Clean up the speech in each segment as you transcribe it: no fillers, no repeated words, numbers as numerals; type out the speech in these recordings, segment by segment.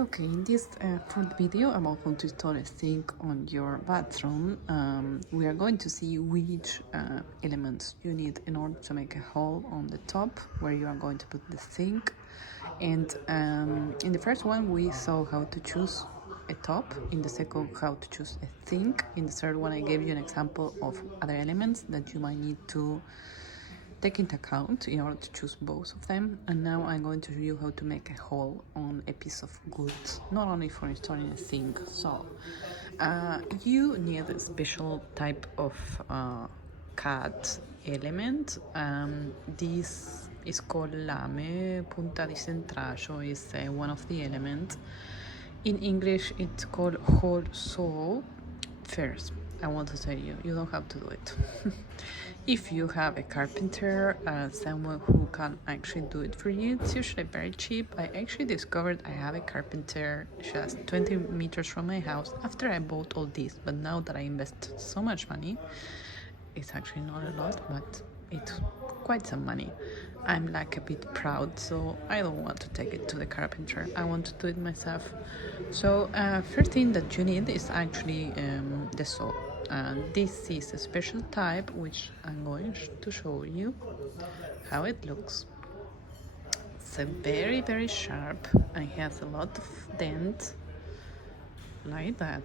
Okay, in this fourth video about how to install a sink on your bathroom, we are going to see which elements you need in order to make a hole on the top where you are going to put the sink. And in the first one, we saw how to choose a top. In the second, how to choose a sink. In the third one, I gave you an example of other elements that you might need to take into account in order to choose both of them. And now I'm going to show you how to make a hole on a piece of wood, not only for installing a sink. So you need a special type of cut element. This is called lame, punta di centraggio is one of the elements. In English it's called hole saw. First, I want to tell you, you don't have to do it. If you have a carpenter, someone who can actually do it for you, it's usually very cheap. I actually discovered I have a carpenter just 20 meters from my house after I bought all this, but now that I invested so much money, it's actually not a lot, but it's quite some money. I'm like a bit proud, so I don't want to take it to the carpenter. I want to do it myself. So first thing that you need is actually the saw. This is a special type which I'm going to show you how it looks. It's a very sharp and has a lot of dent like that,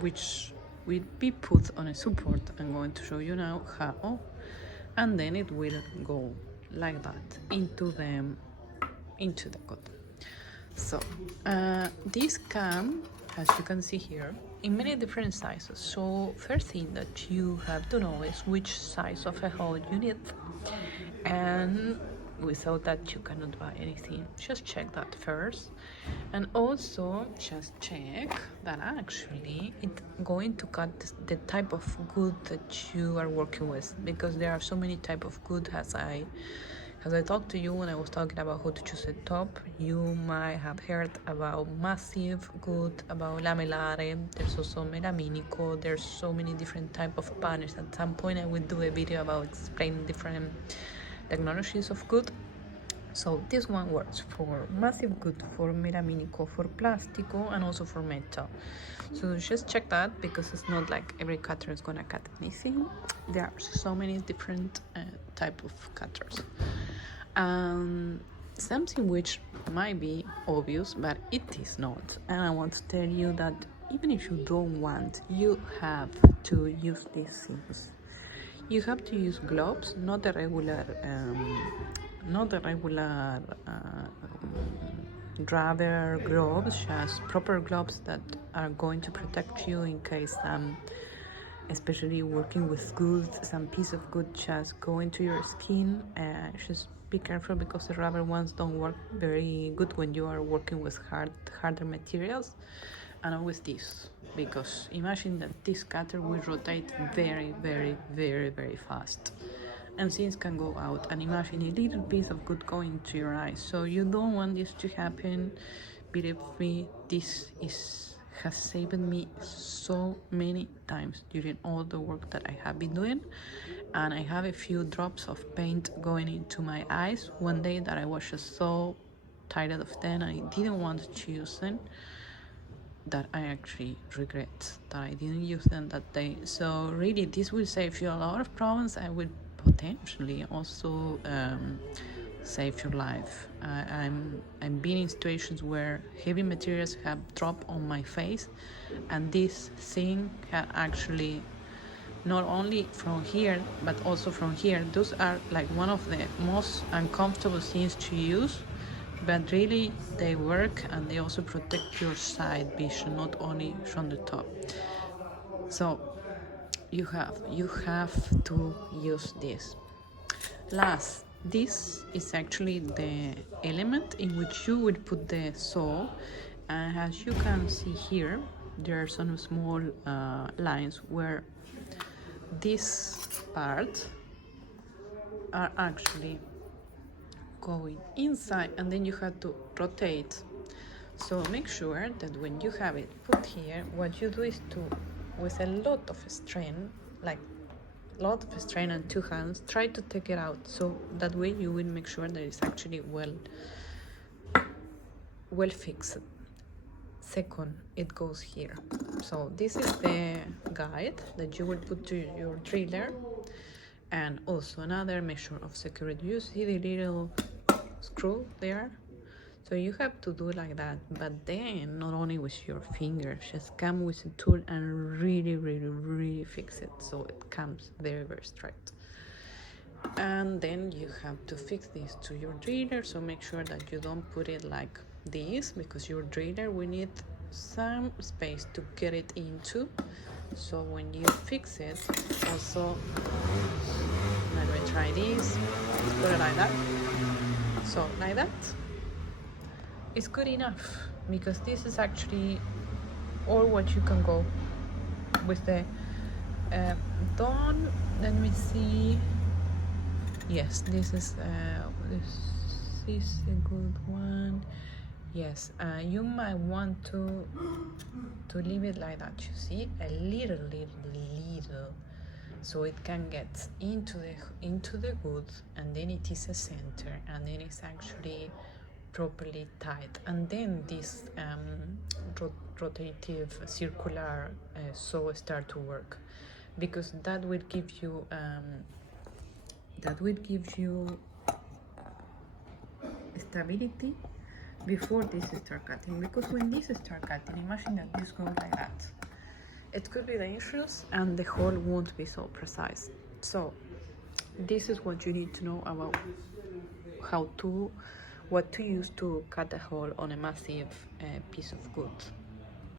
which will be put on a support. I'm going to show you now how, and then it will go like that into the cotton. So this come, as you can see here, in many different sizes. So first thing that you have to know is which size of a hole you need, and without that you cannot buy anything. Just check that first, and also just check that actually it's going to cut the type of wood that you are working with, because there are so many type of wood. As I talked to you when I was talking about how to choose a top, you might have heard about massive wood, about lamellare, there's also melaminico, there's so many different type of panels. At some point I will do a video about explaining different technologies of wood. So this one works for massive wood, for melaminico, for plastico, and also for metal. So just check that, because it's not like every cutter is gonna cut anything. There are so many different type of cutters. Something which might be obvious, but it is not. And I want to tell you that even if you don't want, you have to use these things. You have to use gloves, not the regular rubber gloves, just proper gloves that are going to protect you in case especially working with wood, some piece of wood just go into your skin. Just be careful, because the rubber ones don't work very good when you are working with harder materials. And always this, because imagine that this cutter will rotate very fast, and things can go out. And imagine a little piece of wood going to your eye. So you don't want this to happen. Believe me, this has saved me so many times during all the work that I have been doing. And I have a few drops of paint going into my eyes one day that I was just so tired of them, and I didn't want to use them, that I actually regret that I didn't use them that day. So really, this will save you a lot of problems. I will potentially also save your life. I've been in situations where heavy materials have dropped on my face, and this thing had actually, not only from here but also from here, those are like one of the most uncomfortable things to use, but really they work, and they also protect your side vision, not only from the top. So you have to use this. Last, this is actually the element in which you will put the saw, and as you can see here, there are some small lines where this part are actually going inside, and then you have to rotate. So make sure that when you have it put here, what you do is to, with a lot of strain, like lot of strain on two hands, try to take it out. So that way you will make sure that it's actually well fixed. Second, it goes here. So this is the guide that you will put to your driller, and also another measure of security. You see the little screw there? So you have to do like that, but then not only with your fingers, just come with a tool and really fix it so it comes very straight. And then you have to fix this to your driller, so make sure that you don't put it like this, because your driller, we need some space to get it into. So when you fix it, also, let me try this, put it like that. So like that, it's good enough, because this is actually all what you can go with the don't, let me see. Yes, this is a good one. Yes, you might want to leave it like that, you see, a little, so it can get into the good, and then it is a center, and then it's actually properly tight, and then this rotative circular saw start to work, because that will give you stability before this start cutting. Because when this start cutting, imagine that this goes like that, it could be dangerous and the hole won't be so precise. So this is what you need to know about what to use to cut a hole on a massive piece of wood.